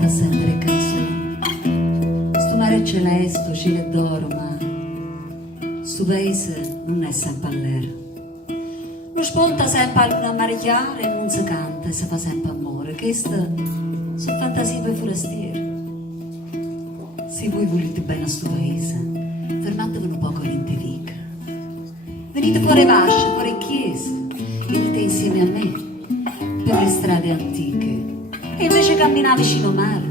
Da sempre canzone. Sto mare celeste, cielo d'oro, ma sto paese non è sempre all'era. Non spunta sempre a luna mare chiara e non si canta e si fa sempre amore. Queste sono fantasie per forastieri. Se voi volete bene a sto paese, fermatevi un poco all'intevica. Venite fuori vasce, fuori chiese, venite insieme a me per le strade antiche. E invece camminare vicino al mare,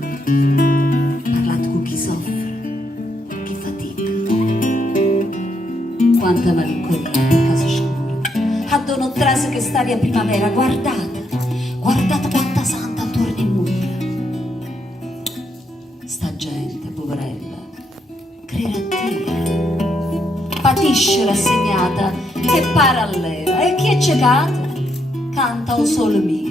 parlate con chi soffre, chi fatica. Quanta malinconia in casa scura. A dono trase che stavi a primavera, guardate, guardate quanta santa attorno in mura. Sta gente, poverella, creativa, patisce rassegnata, che parallera, e chi è ciecato, canta o sole mia.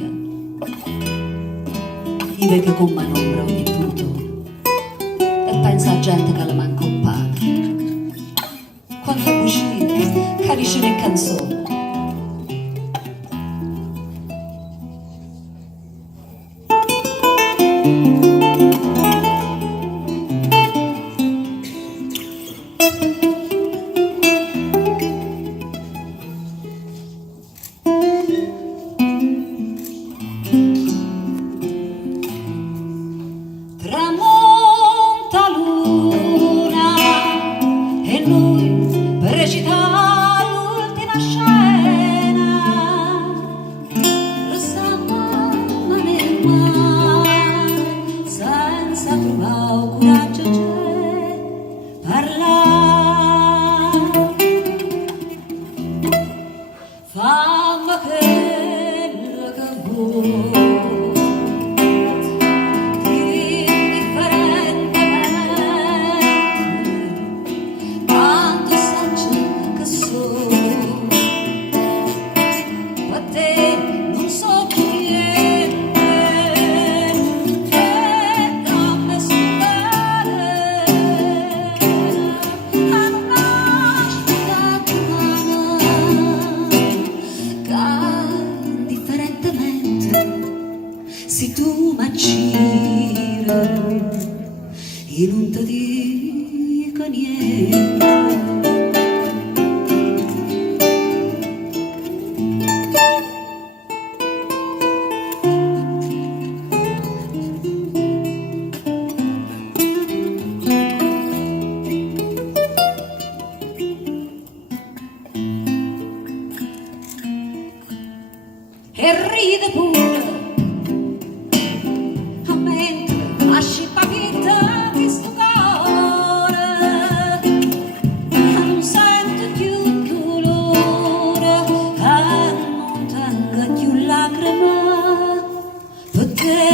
Vive che con manovra ogni punto e pensa a gente che la manca un pane. Quante cucine, caricine e canzoni. Tramonta luna e noi per recitare l'ultima scena restiamo nel mare senza trovare coraggio di parlare. Fammi quello che vuoi. Se tu m'acciri e non ti dico niente. E ride pure lasci papita di sto cuore, non sento più dolore, non tengo più lacrime per te.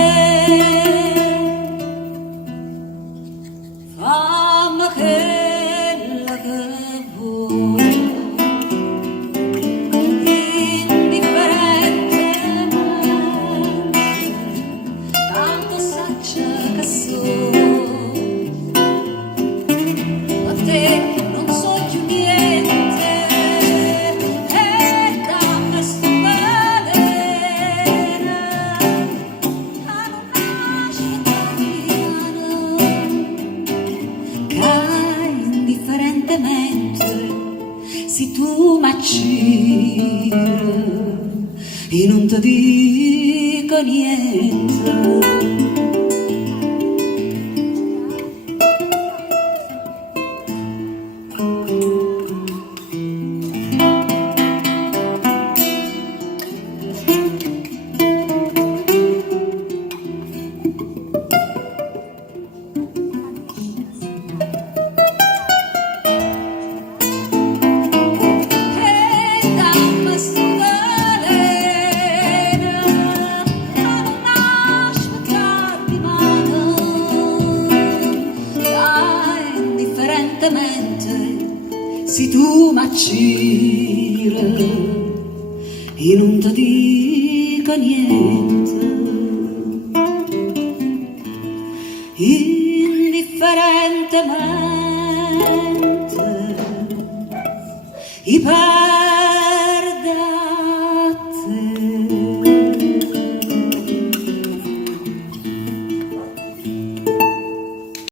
Fammi quello che vuoi. Se tu m'acciri e non ti dico niente. se tu m'acciri e non ti dico niente, indifferentemente i